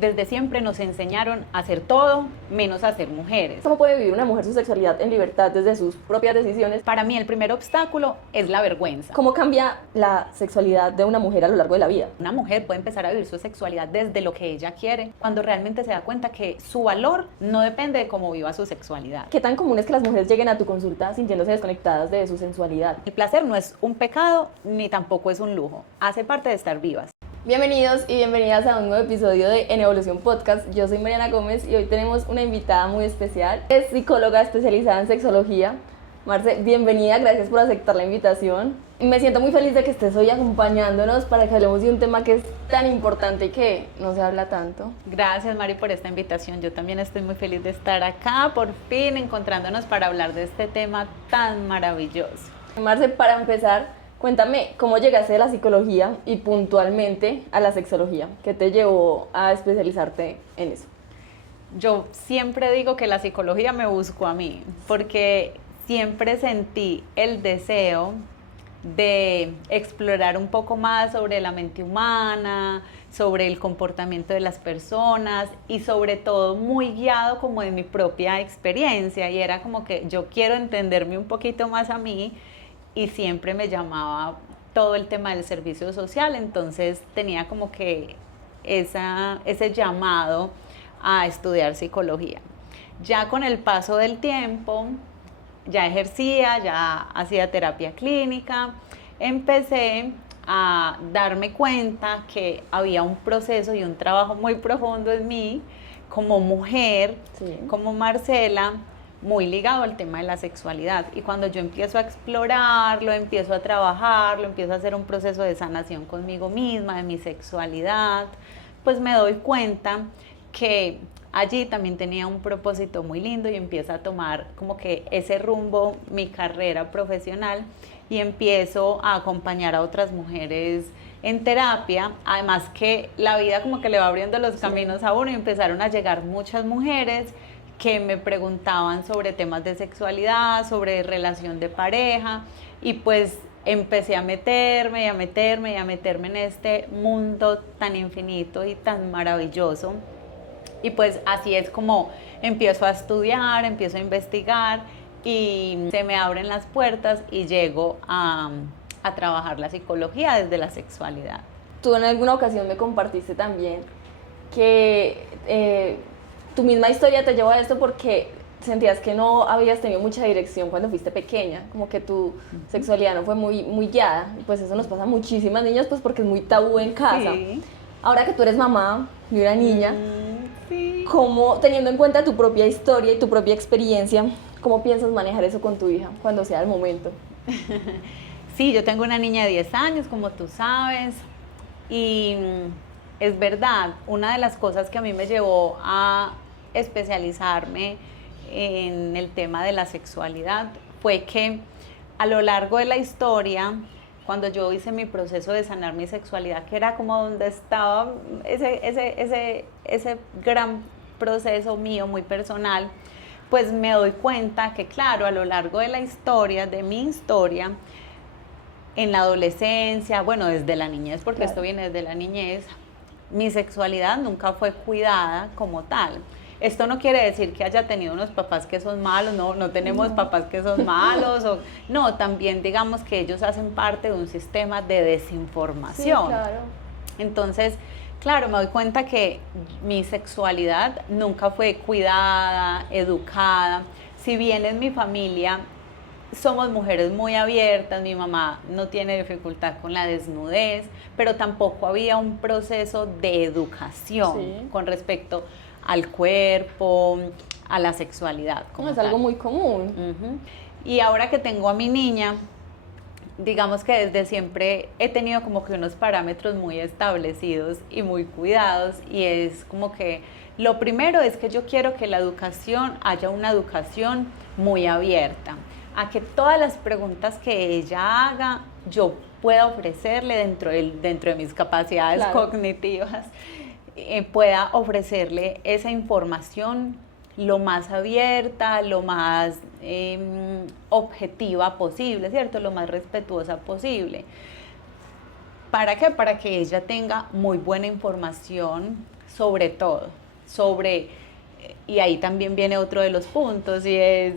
desde siempre nos enseñaron a hacer todo menos a ser mujeres. ¿Cómo puede vivir una mujer su sexualidad en libertad desde sus propias decisiones? Para mí el primer obstáculo es la vergüenza. ¿Cómo cambia la sexualidad de una mujer a lo largo de la vida? Una mujer puede empezar a vivir su sexualidad desde lo que ella quiere, cuando realmente se da cuenta que su valor no depende de cómo viva su sexualidad. ¿Qué tan común es que las mujeres lleguen a tu consulta sintiéndose desconectadas de su sensualidad? El placer no es un pecado ni tampoco es un lujo, hace parte de estar vivas. Bienvenidos y bienvenidas a un nuevo episodio de En Evolución Podcast. Yo soy Mariana Gómez y hoy tenemos una invitada muy especial. Es psicóloga especializada en sexología. Marce, bienvenida, gracias por aceptar la invitación. Me siento muy feliz de que estés hoy acompañándonos para que hablemos de un tema que es tan importante y que no se habla tanto. Gracias, Mari, por esta invitación. Yo también estoy muy feliz de estar acá, por fin encontrándonos para hablar de este tema tan maravilloso. Marce, para empezar, cuéntame cómo llegaste de la psicología y puntualmente a la sexología. ¿Qué te llevó a especializarte en eso? Yo siempre digo que la psicología me buscó a mí, porque siempre sentí el deseo de explorar un poco más sobre la mente humana, sobre el comportamiento de las personas y sobre todo muy guiado como de mi propia experiencia, y era como que yo quiero entenderme un poquito más a mí y siempre me llamaba todo el tema del servicio social, entonces tenía como que ese llamado a estudiar psicología. Ya con el paso del tiempo, ya ejercía, ya hacía terapia clínica, empecé a darme cuenta que había un proceso y un trabajo muy profundo en mí como mujer, Sí. como Marcela, muy ligado al tema de la sexualidad. Y cuando yo empiezo a explorarlo, empiezo a trabajarlo, empiezo a hacer un proceso de sanación conmigo misma, de mi sexualidad, pues me doy cuenta que allí también tenía un propósito muy lindo y empieza a tomar como que ese rumbo mi carrera profesional y empiezo a acompañar a otras mujeres en terapia. Además que la vida como que le va abriendo los caminos a uno y empezaron a llegar muchas mujeres que me preguntaban sobre temas de sexualidad, sobre relación de pareja, y pues empecé a meterme en este mundo tan infinito y tan maravilloso. Y pues así es como empiezo a estudiar, empiezo a investigar y se me abren las puertas y llego a trabajar la psicología desde la sexualidad. Tú en alguna ocasión me compartiste también que tu misma historia te llevó a esto porque sentías que no habías tenido mucha dirección cuando fuiste pequeña, como que tu sexualidad no fue muy guiada, y pues eso nos pasa a muchísimas niñas pues porque es muy tabú en casa. Sí. Ahora que tú eres mamá de una niña, Sí. ¿cómo, teniendo en cuenta tu propia historia y tu propia experiencia, cómo piensas manejar eso con tu hija cuando sea el momento? Sí, yo tengo una niña de 10 años, como tú sabes, y es verdad, una de las cosas que a mí me llevó a especializarme en el tema de la sexualidad fue que a lo largo de la historia, cuando yo hice mi proceso de sanar mi sexualidad, que era como donde estaba ese gran proceso mío, muy personal, pues me doy cuenta que, claro, a lo largo de la historia, de mi historia, en la adolescencia, bueno, desde la niñez, porque Claro. esto viene desde la niñez, mi sexualidad nunca fue cuidada como tal. Esto no quiere decir que haya tenido unos papás que son malos, no tenemos papás que son malos, no, también digamos que ellos hacen parte de un sistema de desinformación. Sí, claro. Entonces, claro, me doy cuenta que mi sexualidad nunca fue cuidada, educada. Si bien en mi familia somos mujeres muy abiertas, mi mamá no tiene dificultad con la desnudez, pero tampoco había un proceso de educación Sí. con respecto al cuerpo, a la sexualidad. Es algo muy común. Uh-huh. Y ahora que tengo a mi niña, digamos que desde siempre he tenido como que unos parámetros muy establecidos y muy cuidados, y es como que lo primero es que yo quiero que la educación haya una educación muy abierta, a que todas las preguntas que ella haga yo pueda ofrecerle dentro de mis capacidades Claro. cognitivas, pueda ofrecerle esa información lo más abierta, lo más objetiva posible, ¿cierto? Lo más respetuosa posible. ¿Para qué? Para que ella tenga muy buena información sobre todo, y ahí también viene otro de los puntos, y es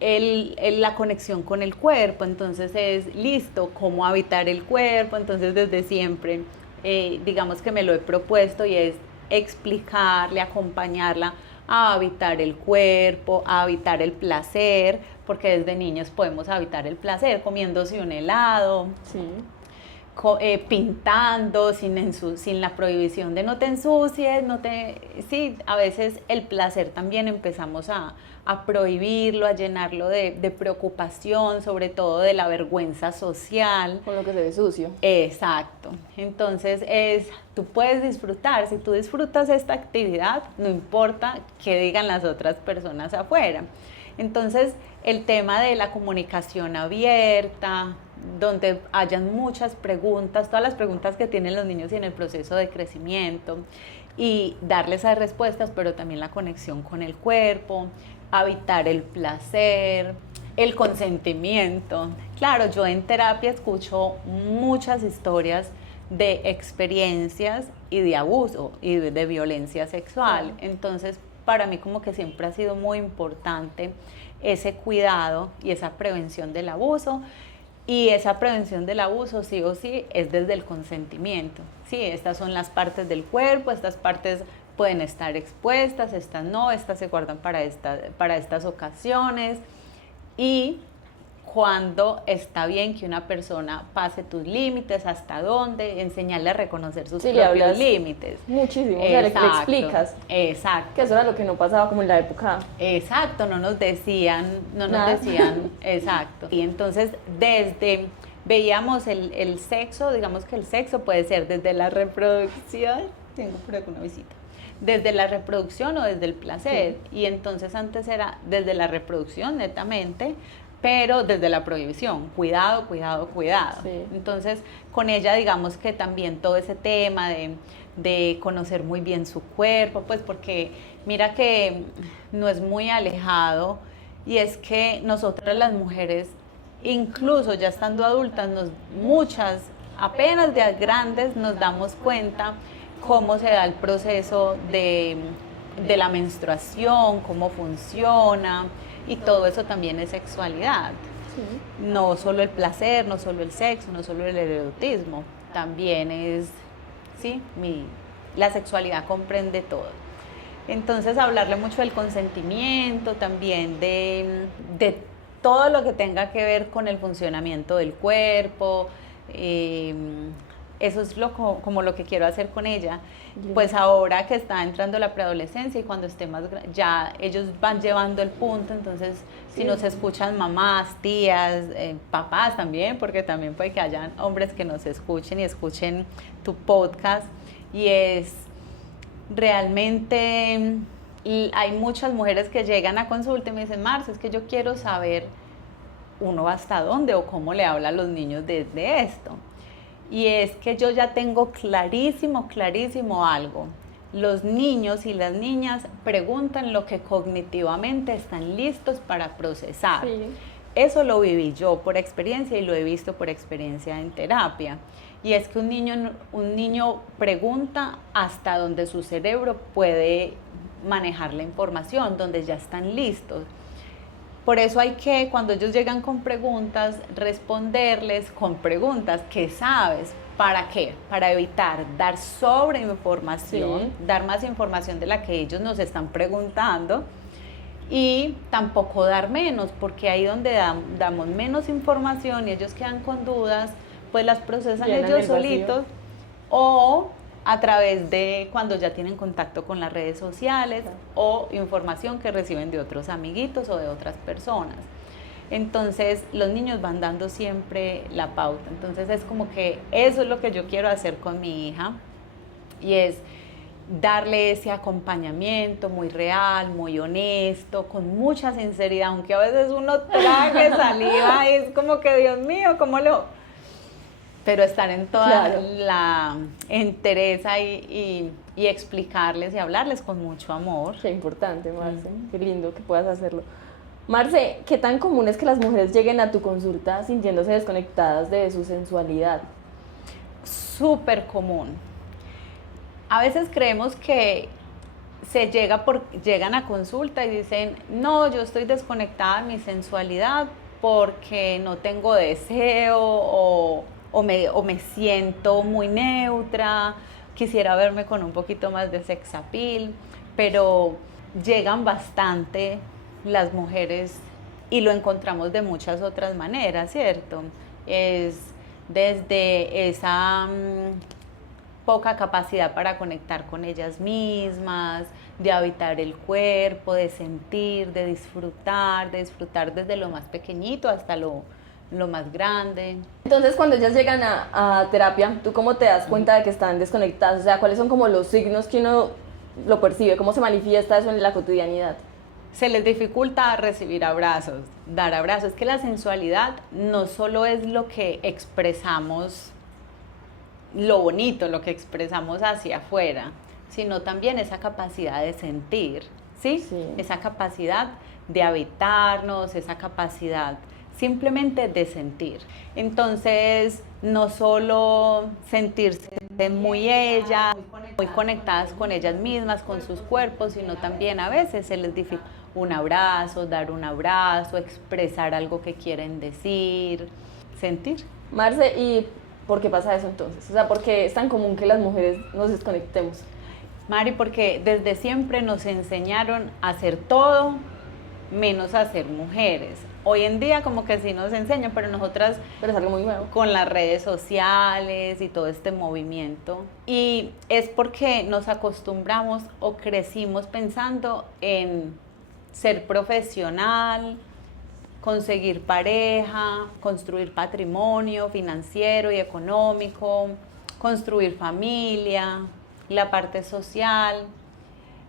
la conexión con el cuerpo. Entonces es listo, cómo habitar el cuerpo. Entonces desde siempre, digamos que me lo he propuesto, y es explicarle, acompañarla a habitar el cuerpo, a habitar el placer, porque desde niños podemos habitar el placer comiéndose un helado, Sí. Pintando sin la prohibición de no te ensucies, sí, a veces el placer también empezamos a prohibirlo, a llenarlo de preocupación, sobre todo de la vergüenza social. Con lo que se ve sucio. Exacto. Entonces tú puedes disfrutar, si tú disfrutas esta actividad, no importa qué digan las otras personas afuera. Entonces, el tema de la comunicación abierta, donde hayan muchas preguntas, todas las preguntas que tienen los niños en el proceso de crecimiento, y darles esas respuestas, pero también la conexión con el cuerpo, habitar el placer, el consentimiento. Claro, yo en terapia escucho muchas historias de experiencias y de abuso y de violencia sexual. Entonces, para mí como que siempre ha sido muy importante ese cuidado y esa prevención del abuso. Y esa prevención del abuso, sí o sí, es desde el consentimiento. Sí, estas son las partes del cuerpo, estas partes pueden estar expuestas, estas no, estas se guardan para estas ocasiones. Y cuando está bien que una persona pase tus límites, hasta dónde, enseñarle a reconocer sus propios límites. Muchísimo, o sea, le explicas. Exacto. Que eso era lo que no pasaba como en la época. Exacto, no nos decían, exacto. Y entonces veíamos el sexo, digamos que el sexo puede ser desde la reproducción, tengo por aquí una visita, desde la reproducción o desde el placer. Sí. Y entonces antes era desde la reproducción netamente, pero desde la prohibición, cuidado, cuidado, cuidado. Sí. Entonces, con ella digamos que también todo ese tema de conocer muy bien su cuerpo, pues porque mira que no es muy alejado, y es que nosotras las mujeres, incluso ya estando adultas, muchas, apenas de grandes, nos damos cuenta cómo se da el proceso de la menstruación, cómo funciona, y todo eso también es sexualidad. Sí. No solo el placer, no solo el sexo, no solo el erotismo, también es, sí, la sexualidad comprende todo. Entonces, hablarle mucho del consentimiento, también de todo lo que tenga que ver con el funcionamiento del cuerpo. Eso es como lo que quiero hacer con ella. Pues ahora que está entrando la preadolescencia, y cuando esté más grande, ya ellos van llevando el punto. Entonces, si nos escuchan mamás, tías, papás también, porque también puede que hayan hombres que nos escuchen y escuchen tu podcast, y es realmente, hay muchas mujeres que llegan a consulta y me dicen: Marce, es que yo quiero saber uno hasta dónde o cómo le habla a los niños de esto. Y es que yo ya tengo clarísimo algo. Los niños y las niñas preguntan lo que cognitivamente están listos para procesar. Sí. Eso lo viví yo por experiencia, y lo he visto por experiencia en terapia. Y es que un niño pregunta hasta donde su cerebro puede manejar la información, donde ya están listos. Por eso hay que, cuando ellos llegan con preguntas, responderles con preguntas. ¿Qué sabes? ¿Para qué? Para evitar dar sobreinformación, sí, dar más información de la que ellos nos están preguntando, y tampoco dar menos, porque ahí donde damos menos información y ellos quedan con dudas, pues las procesan ellos solitos, o a través de cuando ya tienen contacto con las redes sociales, o información que reciben de otros amiguitos o de otras personas. Entonces los niños van dando siempre la pauta. Entonces es como que eso es lo que yo quiero hacer con mi hija, y es darle ese acompañamiento muy real, muy honesto, con mucha sinceridad, aunque a veces uno trague saliva y es como que, Dios mío, ¿cómo lo...? Pero estar en toda la entereza y explicarles y hablarles con mucho amor. Qué importante, Marce. Qué lindo que puedas hacerlo. Marce, ¿qué tan común es que las mujeres lleguen a tu consulta sintiéndose desconectadas de su sensualidad? Súper común. A veces creemos que llegan a consulta y dicen, no, yo estoy desconectada de mi sensualidad porque no tengo deseo o me siento muy neutra, quisiera verme con un poquito más de sex appeal, pero llegan bastante las mujeres y lo encontramos de muchas otras maneras, ¿cierto? Es desde esa poca capacidad para conectar con ellas mismas, de habitar el cuerpo, de sentir, de disfrutar desde lo más pequeñito hasta lo más grande. Entonces, cuando ellas llegan a terapia, ¿tú cómo te das cuenta de que están desconectadas? O sea, ¿cuáles son como los signos que uno lo percibe? ¿Cómo se manifiesta eso en la cotidianidad? Se les dificulta recibir abrazos, dar abrazos. Es que la sensualidad no solo es lo que expresamos, lo bonito, lo que expresamos hacia afuera, sino también esa capacidad de sentir, ¿sí? Sí. Esa capacidad de habitarnos, esa capacidad simplemente de sentir. Entonces, no solo sentirse muy ellas, muy conectadas con ellas mismas, con sus cuerpos, sino también a veces se les dificulta un abrazo, dar un abrazo, expresar algo que quieren decir, sentir. Marce, ¿y por qué pasa eso entonces? O sea, ¿por qué es tan común que las mujeres nos desconectemos? Mari, porque desde siempre nos enseñaron a hacer todo menos a ser mujeres. Hoy en día como que sí nos enseñan, pero nosotras... Pero es algo muy nuevo. Con las redes sociales y todo este movimiento. Y es porque nos acostumbramos o crecimos pensando en ser profesional, conseguir pareja, construir patrimonio financiero y económico, construir familia, la parte social.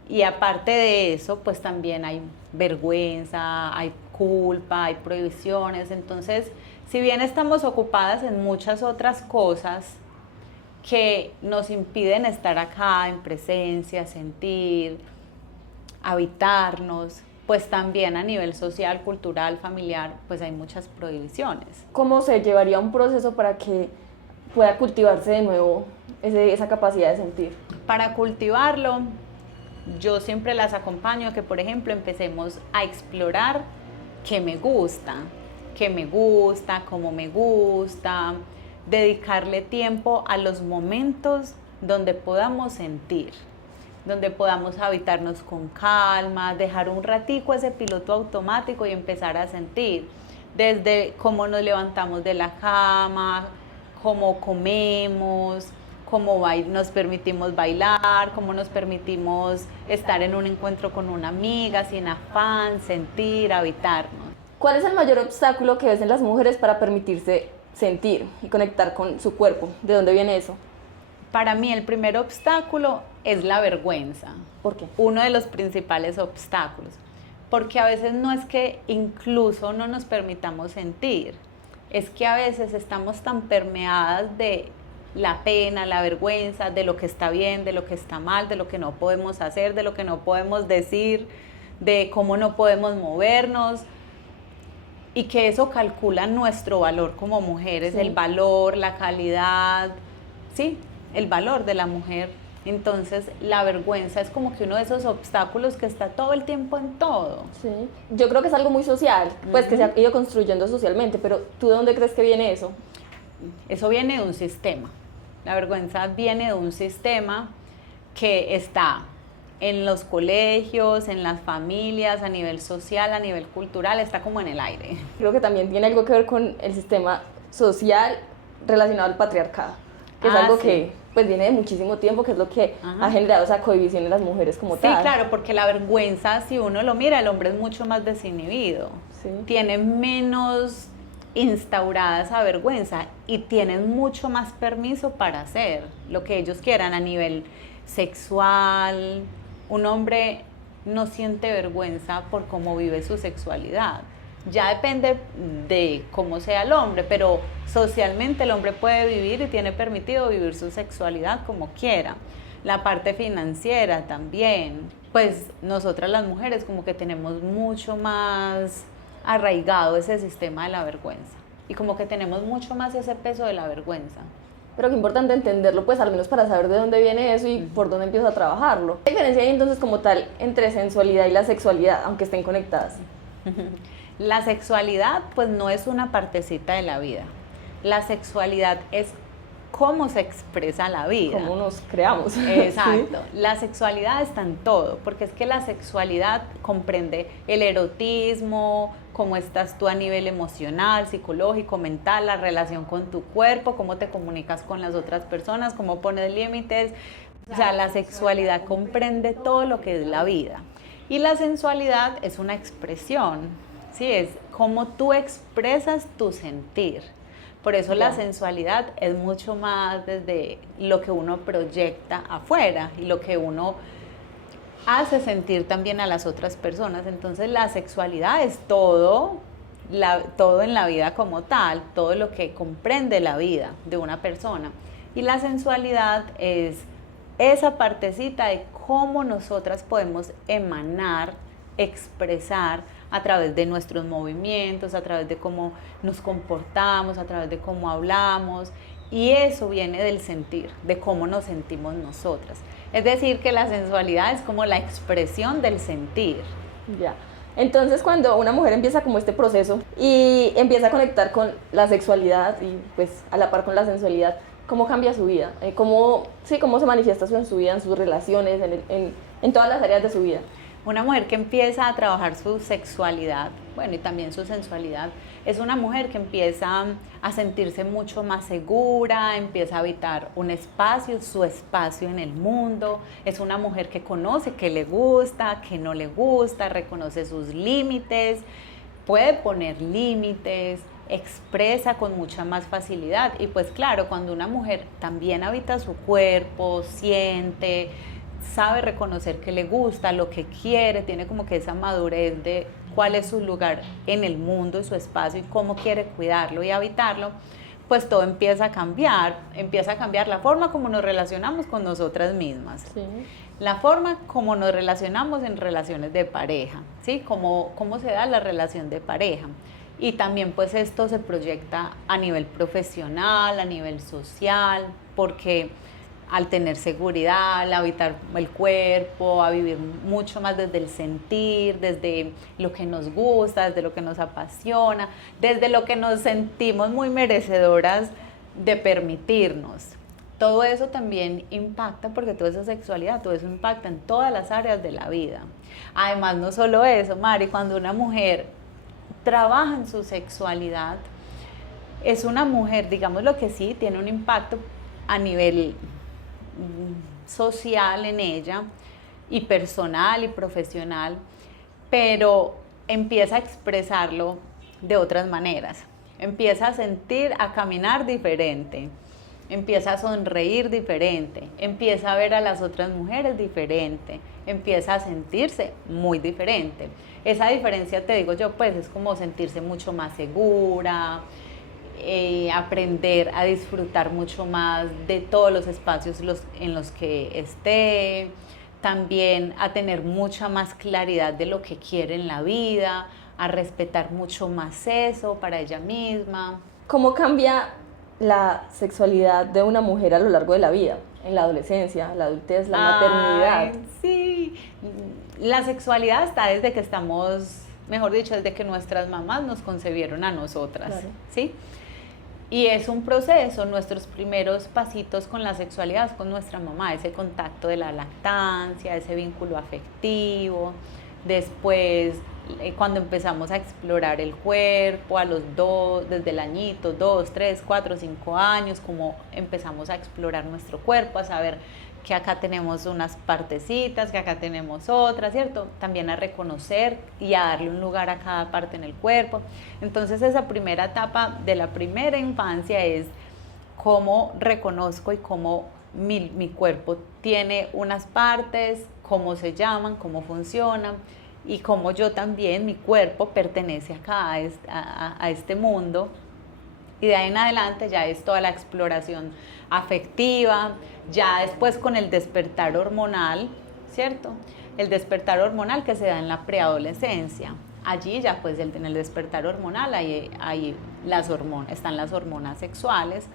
Y aparte de eso, pues también hay vergüenza, hay culpa, hay prohibiciones. Entonces, si bien estamos ocupadas en muchas otras cosas que nos impiden estar acá en presencia, sentir, habitarnos, pues también a nivel social, cultural, familiar, pues hay muchas prohibiciones. ¿Cómo se llevaría un proceso para que pueda cultivarse de nuevo esa capacidad de sentir? Para cultivarlo, yo siempre las acompaño a que, por ejemplo, empecemos a explorar qué me gusta, cómo me gusta, dedicarle tiempo a los momentos donde podamos sentir, donde podamos habitarnos con calma, dejar un ratico ese piloto automático y empezar a sentir, desde cómo nos levantamos de la cama, cómo comemos, cómo nos permitimos bailar, cómo nos permitimos estar en un encuentro con una amiga sin afán, sentir, habitarnos. ¿Cuál es el mayor obstáculo que ves en las mujeres para permitirse sentir y conectar con su cuerpo? ¿De dónde viene eso? Para mí el primer obstáculo es la vergüenza. ¿Por qué? Uno de los principales obstáculos. Porque a veces no es que incluso no nos permitamos sentir, es que a veces estamos tan permeadas de la pena, la vergüenza, de lo que está bien, de lo que está mal, de lo que no podemos hacer, de lo que no podemos decir, de cómo no podemos movernos, y que eso calcula nuestro valor como mujeres, sí. El valor, la calidad, sí, el valor de la mujer. Entonces la vergüenza es como que uno de esos obstáculos que está todo el tiempo en todo. Sí, yo creo que es algo muy social, pues que se ha ido construyendo socialmente, pero ¿tú de dónde crees que viene eso? Eso viene de un sistema. La vergüenza viene de un sistema que está en los colegios, en las familias, a nivel social, a nivel cultural, está como en el aire. Creo que también tiene algo que ver con el sistema social relacionado al patriarcado, que es algo sí. que pues viene de muchísimo tiempo, que es lo que ha generado esa cohibición en las mujeres como tal. Sí, claro, porque la vergüenza, si uno lo mira, el hombre es mucho más desinhibido, sí. Tiene menos instaurada esa vergüenza y tienen mucho más permiso para hacer lo que ellos quieran a nivel sexual. Un hombre no siente vergüenza por cómo vive su sexualidad. Ya depende de cómo sea el hombre, pero socialmente el hombre puede vivir y tiene permitido vivir su sexualidad como quiera. La parte financiera también. Pues nosotras las mujeres como que tenemos mucho más arraigado ese sistema de la vergüenza y como que tenemos mucho más ese peso de la vergüenza. Pero qué importante entenderlo, pues al menos para saber de dónde viene eso y por dónde empiezo a trabajarlo. ¿Qué diferencia hay entonces como tal entre sensualidad y la sexualidad, aunque estén conectadas? La sexualidad pues no es una partecita de la vida. La sexualidad es cómo se expresa la vida. Cómo nos creamos. Exacto. Sí. La sexualidad está en todo, porque es que la sexualidad comprende el erotismo, cómo estás tú a nivel emocional, psicológico, mental, la relación con tu cuerpo, cómo te comunicas con las otras personas, cómo pones límites. O sea, la sexualidad comprende todo lo que es la vida. Y la sensualidad es una expresión, ¿sí? Es cómo tú expresas tu sentir. Por eso la sensualidad es mucho más desde lo que uno proyecta afuera y lo que uno hace sentir también a las otras personas. Entonces la sexualidad es todo, todo en la vida como tal, todo lo que comprende la vida de una persona. Y la sensualidad es esa partecita de cómo nosotras podemos emanar, expresar a través de nuestros movimientos, a través de cómo nos comportamos, a través de cómo hablamos, y eso viene del sentir, de cómo nos sentimos nosotras. Es decir, que la sensualidad es como la expresión del sentir. Ya. Entonces, cuando una mujer empieza como este proceso y empieza a conectar con la sexualidad y pues a la par con la sensualidad, ¿cómo cambia su vida? ¿Cómo se manifiesta eso en su vida, en sus relaciones, en todas las áreas de su vida? Una mujer que empieza a trabajar su sexualidad, bueno, y también su sensualidad, es una mujer que empieza a sentirse mucho más segura, empieza a habitar un espacio, su espacio en el mundo. Es una mujer que conoce qué le gusta, qué no le gusta, reconoce sus límites, puede poner límites, expresa con mucha más facilidad. Y pues claro, cuando una mujer también habita su cuerpo, siente, sabe reconocer qué le gusta, lo que quiere, tiene como que esa madurez de cuál es su lugar en el mundo y su espacio y cómo quiere cuidarlo y habitarlo, pues todo empieza a cambiar la forma como nos relacionamos con nosotras mismas, Sí. la forma como nos relacionamos en relaciones de pareja, ¿sí? Cómo se da la relación de pareja. Y también pues esto se proyecta a nivel profesional, a nivel social, porque al tener seguridad, al habitar el cuerpo, a vivir mucho más desde el sentir, desde lo que nos gusta, desde lo que nos apasiona, desde lo que nos sentimos muy merecedoras de permitirnos. Todo eso también impacta, porque toda esa sexualidad, todo eso impacta en todas las áreas de la vida. Además, no solo eso, Mari, cuando una mujer trabaja en su sexualidad, es una mujer, digamos lo que sí, tiene un impacto a nivel social en ella y personal y profesional, pero empieza a expresarlo de otras maneras, empieza a sentir, a caminar diferente, empieza a sonreír diferente, empieza a ver a las otras mujeres diferente, empieza a sentirse muy diferente. Esa diferencia, te digo yo, pues es como sentirse mucho más segura, aprender a disfrutar mucho más de todos los espacios en los que esté, también a tener mucha más claridad de lo que quiere en la vida, a respetar mucho más eso para ella misma. ¿Cómo cambia la sexualidad de una mujer a lo largo de la vida? En la adolescencia, la adultez, la maternidad. Sí, la sexualidad está desde que estamos, mejor dicho, desde que nuestras mamás nos concebieron a nosotras, claro. ¿Sí? Y es un proceso, nuestros primeros pasitos con la sexualidad es con nuestra mamá, ese contacto de la lactancia, ese vínculo afectivo. Después, cuando empezamos a explorar el cuerpo, a los desde el añito, 2, 3, 4, 5 años, como empezamos a explorar nuestro cuerpo, a saber que acá tenemos unas partecitas, que acá tenemos otras, ¿cierto? También a reconocer y a darle un lugar a cada parte en el cuerpo. Entonces esa primera etapa de la primera infancia es cómo reconozco y cómo mi cuerpo tiene unas partes, cómo se llaman, cómo funcionan y cómo yo también, mi cuerpo pertenece acá a este mundo. Y de ahí en adelante ya es toda la exploración afectiva, ya después con el despertar hormonal, ¿cierto? El despertar hormonal que se da en la preadolescencia. Allí ya pues en el despertar hormonal hay las hormonas, están las hormonas sexuales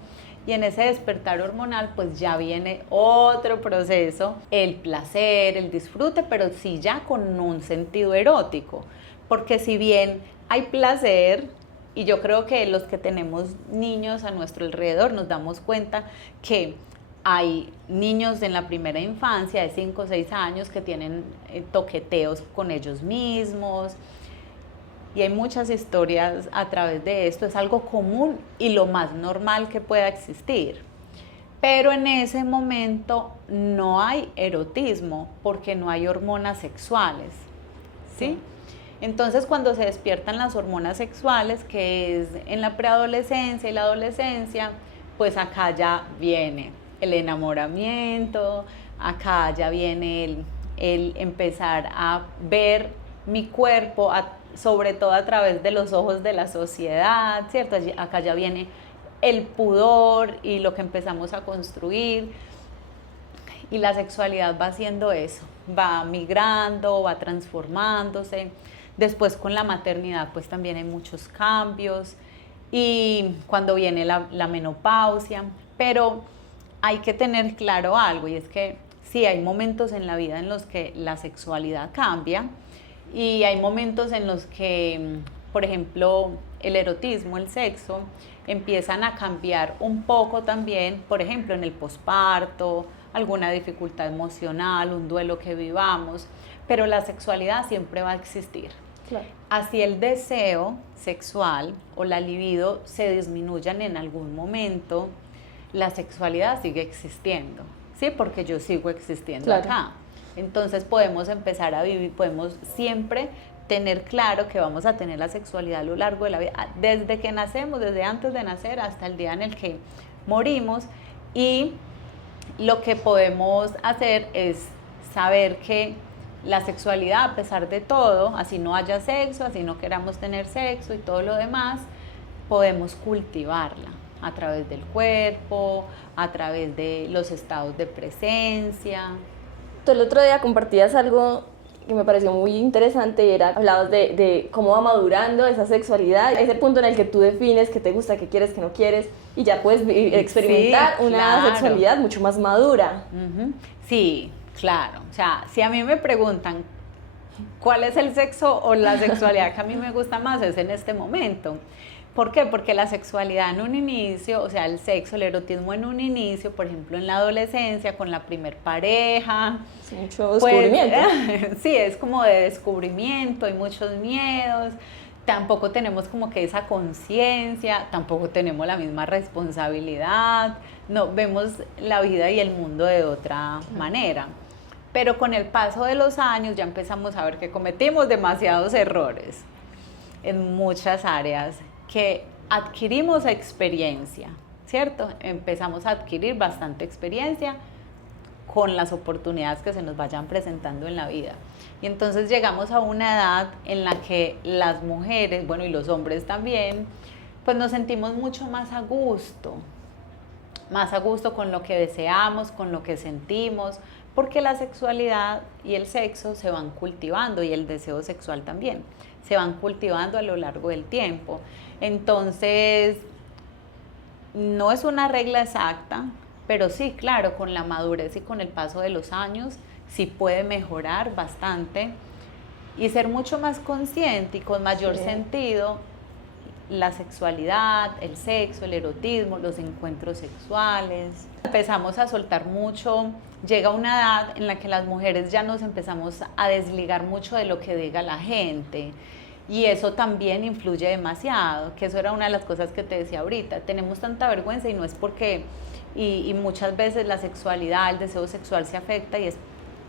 Y en ese despertar hormonal pues ya viene otro proceso, el placer, el disfrute, pero sí ya con un sentido erótico, porque si bien hay placer, y yo creo que los que tenemos niños a nuestro alrededor nos damos cuenta que hay niños en la primera infancia de 5 o 6 años que tienen toqueteos con ellos mismos, y hay muchas historias a través de esto, es algo común y lo más normal que pueda existir. Pero en ese momento no hay erotismo porque no hay hormonas sexuales, ¿sí? Entonces cuando se despiertan las hormonas sexuales, que es en la preadolescencia y la adolescencia, pues acá ya viene el enamoramiento, acá ya viene el empezar a ver mi cuerpo, sobre todo a través de los ojos de la sociedad, ¿cierto? Acá ya viene el pudor y lo que empezamos a construir, y la sexualidad va haciendo eso, va migrando, va transformándose. Después con la maternidad pues también hay muchos cambios, y cuando viene la menopausia, pero hay que tener claro algo, y es que sí, hay momentos en la vida en los que la sexualidad cambia, y hay momentos en los que, por ejemplo, el erotismo, el sexo, empiezan a cambiar un poco también, por ejemplo, en el posparto, alguna dificultad emocional, un duelo que vivamos, pero la sexualidad siempre va a existir. Claro. Así el deseo sexual o la libido se disminuyan en algún momento, la sexualidad sigue existiendo, ¿sí? Porque yo sigo existiendo, claro, acá. Entonces podemos empezar a vivir, podemos siempre tener claro que vamos a tener la sexualidad a lo largo de la vida, desde que nacemos, desde antes de nacer hasta el día en el que morimos, y lo que podemos hacer es saber que la sexualidad, a pesar de todo, así no haya sexo, así no queramos tener sexo y todo lo demás, podemos cultivarla a través del cuerpo, a través de los estados de presencia. Tú el otro día compartías algo que me pareció muy interesante, hablabas de cómo va madurando esa sexualidad, ese punto en el que tú defines qué te gusta, qué quieres, qué no quieres, y ya puedes experimentar, sí, una, claro, sexualidad mucho más madura. Sí, claro. O sea, si a mí me preguntan cuál es el sexo o la sexualidad que a mí me gusta más, es en este momento. ¿Por qué? Porque la sexualidad en un inicio, o sea, el sexo, el erotismo en un inicio, por ejemplo, en la adolescencia, con la primer pareja. Sí, mucho descubrimiento. Pues, sí, es como de descubrimiento, hay muchos miedos, tampoco tenemos como que esa conciencia, tampoco tenemos la misma responsabilidad, no, vemos la vida y el mundo de otra manera. Pero con el paso de los años ya empezamos a ver que cometimos demasiados errores en muchas áreas, que adquirimos experiencia, ¿cierto? Empezamos a adquirir bastante experiencia con las oportunidades que se nos vayan presentando en la vida. Y entonces llegamos a una edad en la que las mujeres, bueno, y los hombres también, pues nos sentimos mucho más a gusto con lo que deseamos, con lo que sentimos, porque la sexualidad y el sexo se van cultivando, y el deseo sexual también, se van cultivando a lo largo del tiempo. Entonces, no es una regla exacta, pero sí, claro, con la madurez y con el paso de los años, sí puede mejorar bastante y ser mucho más consciente y con mayor sentido la sexualidad, el sexo, el erotismo, los encuentros sexuales. Empezamos a soltar mucho, llega una edad en la que las mujeres ya nos empezamos a desligar mucho de lo que diga la gente, y eso también influye demasiado, que eso era una de las cosas que te decía ahorita, tenemos tanta vergüenza y no es porque, y muchas veces la sexualidad, el deseo sexual se afecta, y es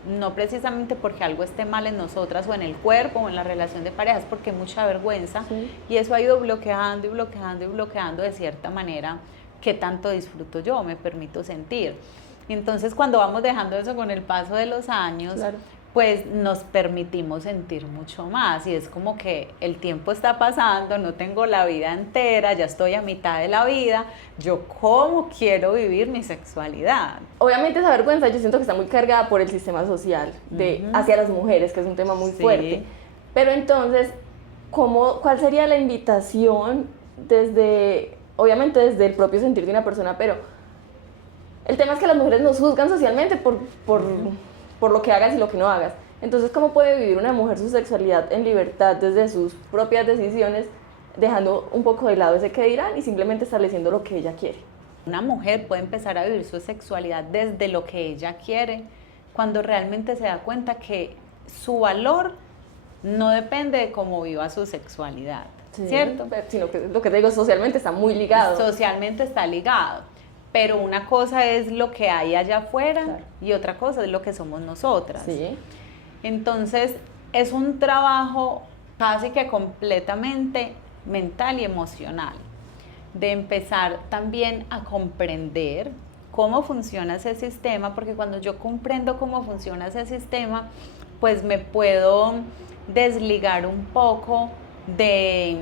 no precisamente porque algo esté mal en nosotras o en el cuerpo o en la relación de pareja, es porque hay mucha vergüenza, sí, y eso ha ido bloqueando y bloqueando y bloqueando de cierta manera qué tanto disfruto yo, me permito sentir. Y entonces cuando vamos dejando eso con el paso de los años, claro, pues nos permitimos sentir mucho más, y es como que el tiempo está pasando, no tengo la vida entera, ya estoy a mitad de la vida, yo cómo quiero vivir mi sexualidad. Obviamente esa vergüenza yo siento que está muy cargada por el sistema social hacia las mujeres, que es un tema muy fuerte, pero entonces, ¿cuál sería la invitación desde obviamente desde el propio sentir de una persona, pero el tema es que las mujeres nos juzgan socialmente por lo que hagas y lo que no hagas. Entonces, ¿cómo puede vivir una mujer su sexualidad en libertad desde sus propias decisiones, dejando un poco de lado ese que dirán y simplemente estableciendo lo que ella quiere? Una mujer puede empezar a vivir su sexualidad desde lo que ella quiere, cuando realmente se da cuenta que su valor no depende de cómo viva su sexualidad, Sí, ¿cierto? Sino que lo que te digo, socialmente está muy ligado. Socialmente está ligado, pero una cosa es lo que hay allá afuera, Claro. y otra cosa es lo que somos nosotras. Sí. Entonces, es un trabajo casi que completamente mental y emocional, de empezar también a comprender cómo funciona ese sistema, porque cuando yo comprendo cómo funciona ese sistema, pues me puedo desligar un poco de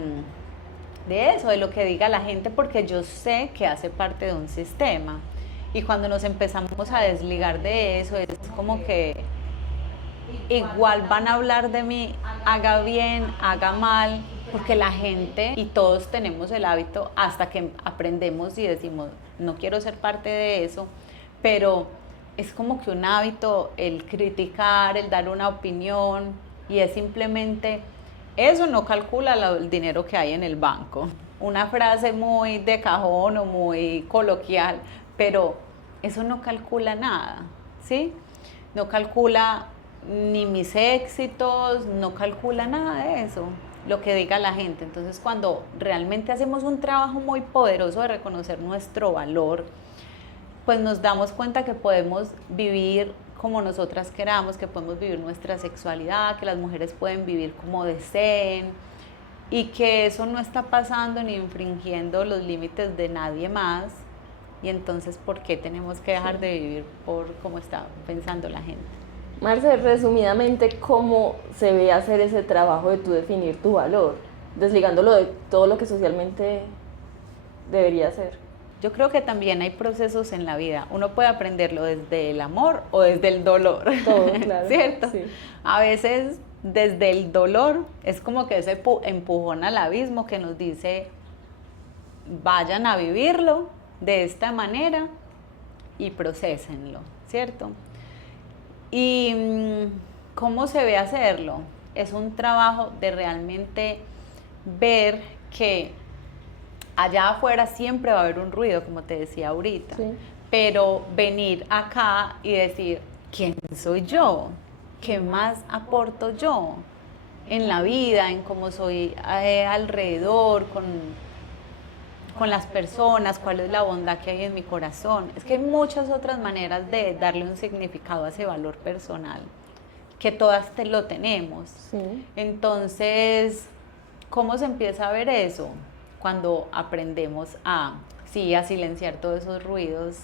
eso, de lo que diga la gente, porque yo sé que hace parte de un sistema. Y cuando nos empezamos a desligar de eso, es como que igual van a hablar de mí, haga bien, haga mal, porque la gente y todos tenemos el hábito hasta que aprendemos y decimos, no quiero ser parte de eso, pero es como que un hábito el criticar, el dar una opinión, y es simplemente, eso no calcula el dinero que hay en el banco. Una frase muy de cajón o muy coloquial, pero eso no calcula nada, ¿sí? No calcula ni mis éxitos, no calcula nada de eso, lo que diga la gente. Entonces, cuando realmente hacemos un trabajo muy poderoso de reconocer nuestro valor, pues nos damos cuenta que podemos vivir como nosotras queramos, que podemos vivir nuestra sexualidad, que las mujeres pueden vivir como deseen, y que eso no está pasando ni infringiendo los límites de nadie más. Y entonces, ¿por qué tenemos que dejar de vivir por cómo está pensando la gente? Marce, resumidamente, ¿cómo se ve hacer ese trabajo de tú definir tu valor, desligándolo de todo lo que socialmente debería ser? Yo creo que también hay procesos en la vida. Uno puede aprenderlo desde el amor o desde el dolor. Todo, claro. ¿Cierto? Sí. A veces desde el dolor es como que ese empujón al abismo que nos dice, vayan a vivirlo de esta manera y procesenlo, ¿cierto? ¿Y cómo se ve hacerlo? Es un trabajo de realmente ver que allá afuera siempre va a haber un ruido, como te decía ahorita, Sí. pero venir acá y decir, ¿quién soy yo? ¿Qué más aporto yo en la vida, en cómo soy alrededor, con las personas, cuál es la bondad que hay en mi corazón? Es que hay muchas otras maneras de darle un significado a ese valor personal, que todas lo tenemos. Sí. Entonces, ¿cómo se empieza a ver eso? Cuando aprendemos a silenciar todos esos ruidos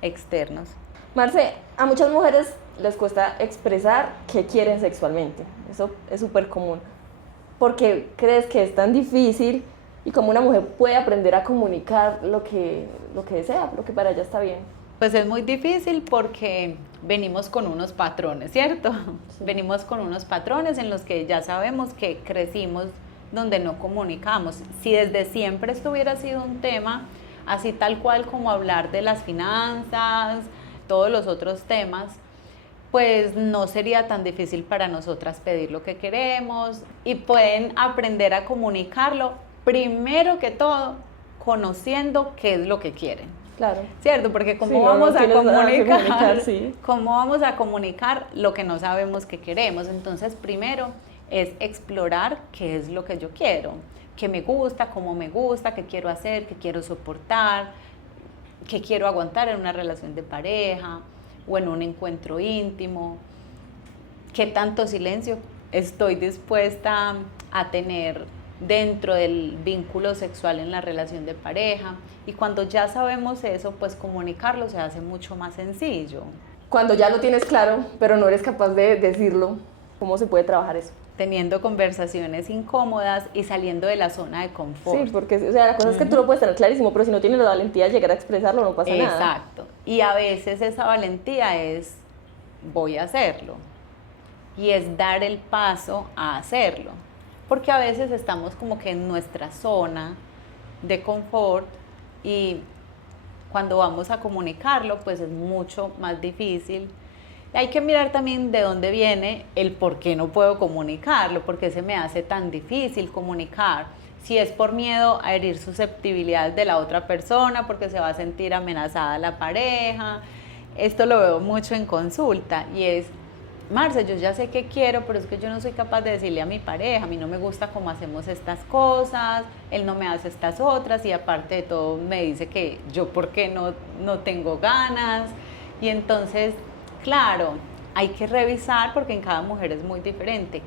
externos. Marce, a muchas mujeres les cuesta expresar qué quieren sexualmente. Eso es súper común. ¿Por qué crees que es tan difícil y cómo una mujer puede aprender a comunicar lo que desea, lo que para ella está bien? Pues es muy difícil porque venimos con unos patrones, ¿cierto? Sí. Venimos con unos patrones en los que ya sabemos que crecimos donde no comunicamos. Si desde siempre esto hubiera sido un tema, así tal cual como hablar de las finanzas, todos los otros temas, pues no sería tan difícil para nosotras pedir lo que queremos, y pueden aprender a comunicarlo, primero que todo, conociendo qué es lo que quieren. Claro. ¿Cierto? Porque ¿cómo sí, vamos a comunicar? Sí. ¿Cómo vamos a comunicar lo que no sabemos que queremos? Entonces, primero es explorar qué es lo que yo quiero, qué me gusta, cómo me gusta, qué quiero hacer, qué quiero soportar, qué quiero aguantar en una relación de pareja o en un encuentro íntimo, qué tanto silencio estoy dispuesta a tener dentro del vínculo sexual en la relación de pareja. Y cuando ya sabemos eso, pues comunicarlo se hace mucho más sencillo. Cuando ya lo tienes claro, pero no eres capaz de decirlo, ¿cómo se puede trabajar eso? Teniendo conversaciones incómodas y saliendo de la zona de confort. Sí, porque o sea, la cosa es que tú lo puedes tener clarísimo, pero si no tienes la valentía de llegar a expresarlo, no pasa nada. Exacto. Y a veces esa valentía es, voy a hacerlo. Y es dar el paso a hacerlo. Porque a veces estamos como que en nuestra zona de confort, y cuando vamos a comunicarlo, pues es mucho más difícil. Hay que mirar también de dónde viene el por qué no puedo comunicarlo, por qué se me hace tan difícil comunicar. Si es por miedo a herir susceptibilidades de la otra persona, porque se va a sentir amenazada la pareja. Esto lo veo mucho en consulta y es: Marce, yo ya sé qué quiero, pero es que yo no soy capaz de decirle a mi pareja, a mí no me gusta cómo hacemos estas cosas, él no me hace estas otras, y aparte de todo me dice que yo por qué no tengo ganas. Y entonces, claro, hay que revisar, porque en cada mujer es muy diferente,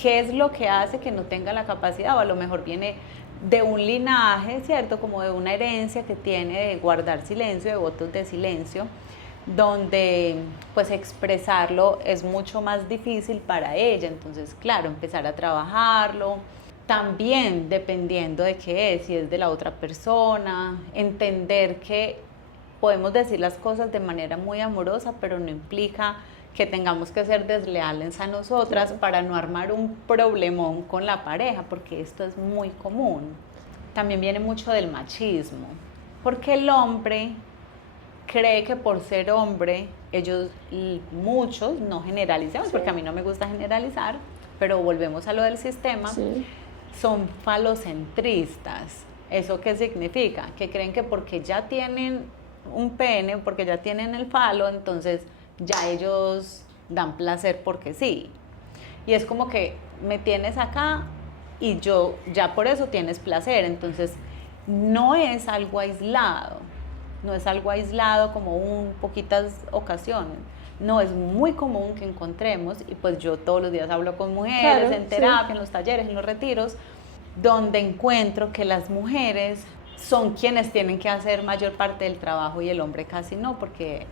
qué es lo que hace que no tenga la capacidad, o a lo mejor viene de un linaje, ¿cierto? Como de una herencia que tiene de guardar silencio, de votos de silencio, donde pues expresarlo es mucho más difícil para ella. Entonces, claro, empezar a trabajarlo, también dependiendo de qué es, si es de la otra persona, entender que podemos decir las cosas de manera muy amorosa, pero no implica que tengamos que ser desleales a nosotras para no armar un problemón con la pareja, porque esto es muy común. También viene mucho del machismo, porque el hombre cree que por ser hombre, muchos, no generalicemos, sí, porque a mí no me gusta generalizar, pero volvemos a lo del sistema, sí, son falocentristas. ¿Eso qué significa? Que creen que porque ya tienen un pene, porque ya tienen el falo, entonces ya ellos dan placer porque sí. Y es como que me tienes acá y yo ya por eso tienes placer. Entonces no es algo aislado, no es algo aislado como un poquitas ocasiones. No, es muy común que encontremos, y pues yo todos los días hablo con mujeres, claro, en terapia, sí, en los talleres, en los retiros, donde encuentro que las mujeres son quienes tienen que hacer mayor parte del trabajo y el hombre casi no, porque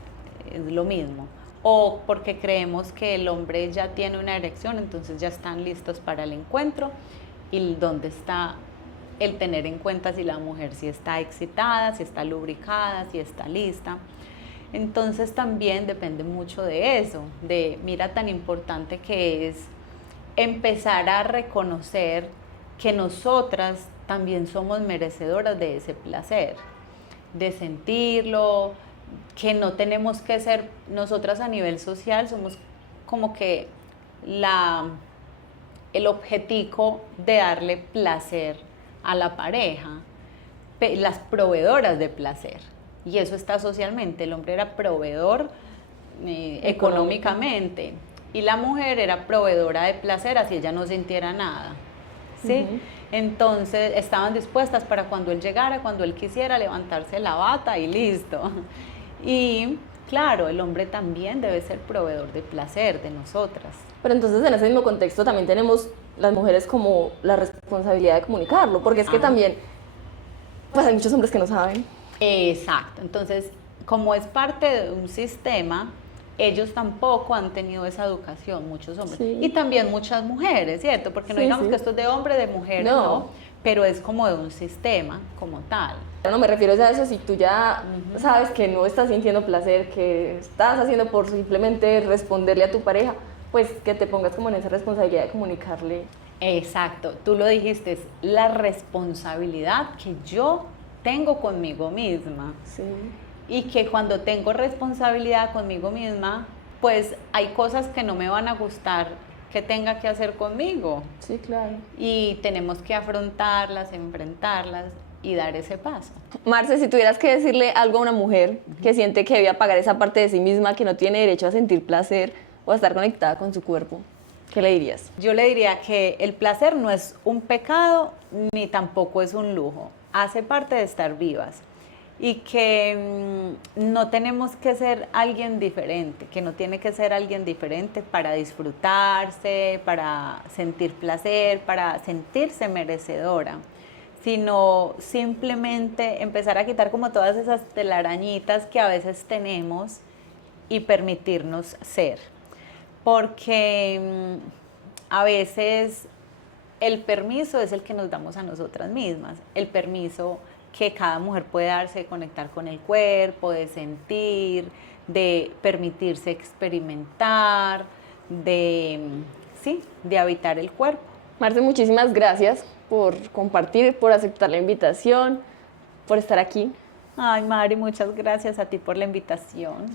es lo mismo. O porque creemos que el hombre ya tiene una erección, entonces ya están listos para el encuentro, y dónde está el tener en cuenta si la mujer sí está excitada, si está lubricada, si está lista. Entonces también depende mucho de eso, de mira tan importante que es empezar a reconocer que nosotras también somos merecedoras de ese placer, de sentirlo, que no tenemos que ser, nosotras a nivel social somos como que el objetivo de darle placer a la pareja, las proveedoras de placer, y eso está socialmente. El hombre era proveedor económicamente, y la mujer era proveedora de placer, así ella no sintiera nada, ¿sí? Uh-huh. Entonces estaban dispuestas para cuando él llegara, cuando él quisiera, levantarse la bata y listo. Y claro, el hombre también debe ser proveedor de placer de nosotras. Pero entonces en ese mismo contexto también tenemos las mujeres como la responsabilidad de comunicarlo, porque es que también pues hay muchos hombres que no saben. Exacto, entonces como es parte de un sistema, ellos tampoco han tenido esa educación, muchos hombres, sí, y también muchas mujeres, ¿cierto? Porque no, sí, digamos, sí, que esto es de hombre, de mujer, no, pero es como de un sistema como tal. No me refiero a eso, si tú ya sabes que no estás sintiendo placer, que estás haciendo por simplemente responderle a tu pareja, pues que te pongas como en esa responsabilidad de comunicarle. Exacto, tú lo dijiste, es la responsabilidad que yo tengo conmigo misma. Sí. Y que cuando tengo responsabilidad conmigo misma, pues hay cosas que no me van a gustar que tenga que hacer conmigo. Sí, claro. Y tenemos que afrontarlas, enfrentarlas y dar ese paso. Marce, si tuvieras que decirle algo a una mujer que siente que debe apagar esa parte de sí misma, que no tiene derecho a sentir placer o a estar conectada con su cuerpo, ¿qué le dirías? Yo le diría que el placer no es un pecado ni tampoco es un lujo. Hace parte de estar vivas. Y que no tenemos que ser alguien diferente, que no tiene que ser alguien diferente para disfrutarse, para sentir placer, para sentirse merecedora, sino simplemente empezar a quitar como todas esas telarañitas que a veces tenemos y permitirnos ser. Porque a veces el permiso es el que nos damos a nosotras mismas, el permiso que cada mujer puede darse de conectar con el cuerpo, de sentir, de permitirse experimentar, de habitar el cuerpo. Marce, muchísimas gracias por compartir, por aceptar la invitación, por estar aquí. Ay, Mari, muchas gracias a ti por la invitación.